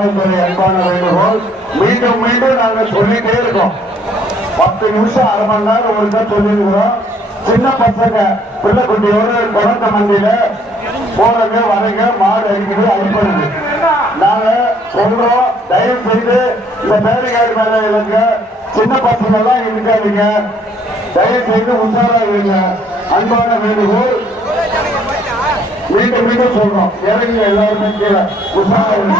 காவல்துறை அன்பான வேண்டுகோள் மீண்டும் மீண்டும் நாங்க சொல்லிட்டே இருக்கோம். பத்து நிமிஷம் அரை மணி நேரம் ஒருக்கா சொல்லிருக்கிறோம் சின்ன பசங்க பிள்ளைக்குட்டியோட குழந்த மண்டியில போறங்க வரங்க மாடு அடிக்குது அடிப்படுது நாங்க சொல்றோம் தயவு செய்து இந்த பேரிகாடு மேல இல்லைங்க சின்ன பசங்க எல்லாம் இருக்காதீங்க. தயவு செய்து உஷாரா இருங்க. அன்பான வேண்டுகோள். மீண்டும் மீண்டும் சொல்றோம். இறங்க எல்லாருமே கீழே உற்சாகம்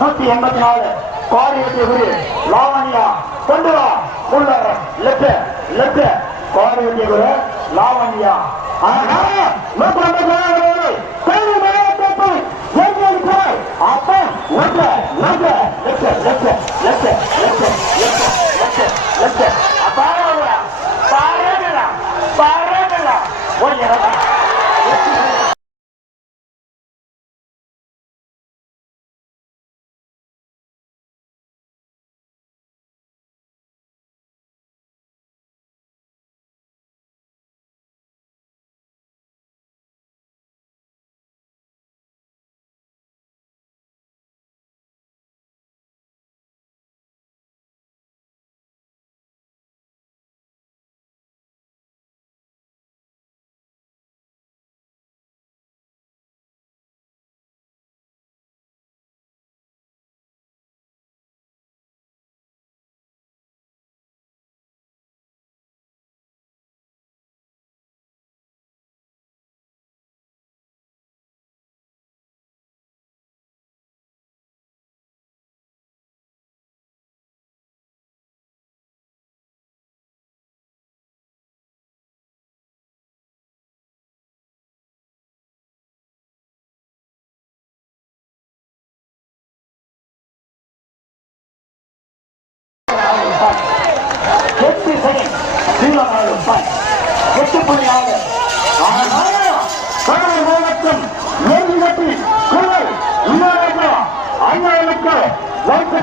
நூத்தி எண்பத்தி நாலு. கோடியத்தை குரு லாவணியா கொண்டு வா. உள்ள லெப்ட் லெப்ட். கோடியத்தை குரு லாவணியா. ஆஹா நூத்தி எண்பத்தி நாலு. Left left left left left left left left left. பாரடா பாரடா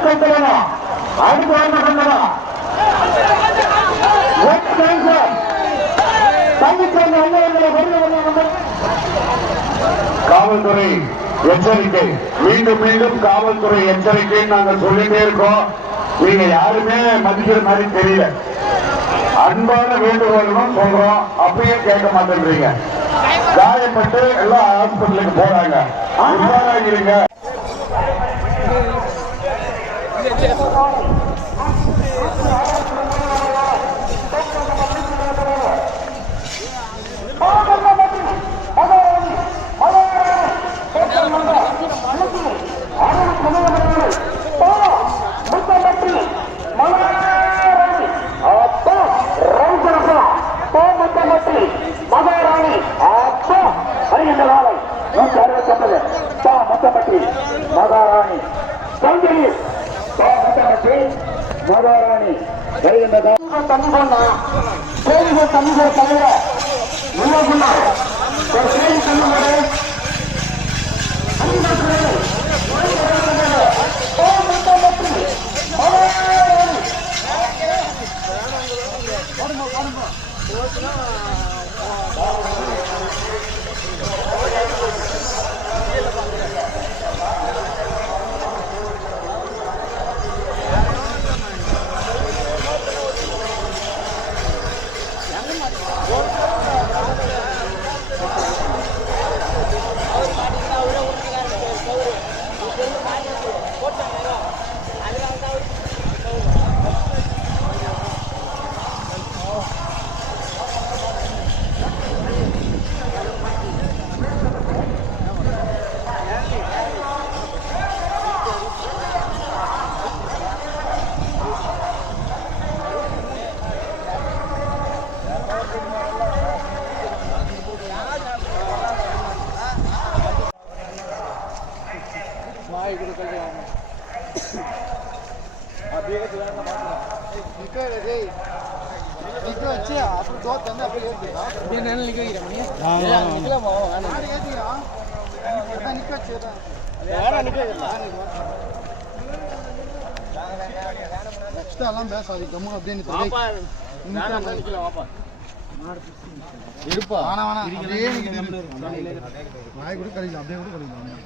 அடுத்து காவல்துறை எச்சரிக்கை. மீண்டும் மீண்டும் காவல்துறை எச்சரிக்கை நாங்கள் சொல்லிட்டே இருக்கோம். நீங்க யாருமே மதிக்கிற மாதிரி தெரியல. அன்பான வேண்டுகோளும் சொல்றோம். அப்பயும் கேட்க மாட்டேன்றீங்க. காயப்பட்டு எல்லாம் ஹாஸ்பிட்டலுக்கு போறாங்க. உஷாராகிறீங்க மகாராணி சௌந்தரி மாவட்டத்தில் மாதவராணி வருகின்ற தம்பி தம்பி தலைவர் 와 எல்லாம் பேசாது கம்மு அப்படியே. இருப்பா வேணா வேணா அப்படியே. நாய் கூட கழிக்கலாம் அப்படியே கூட கழிக்கலாம்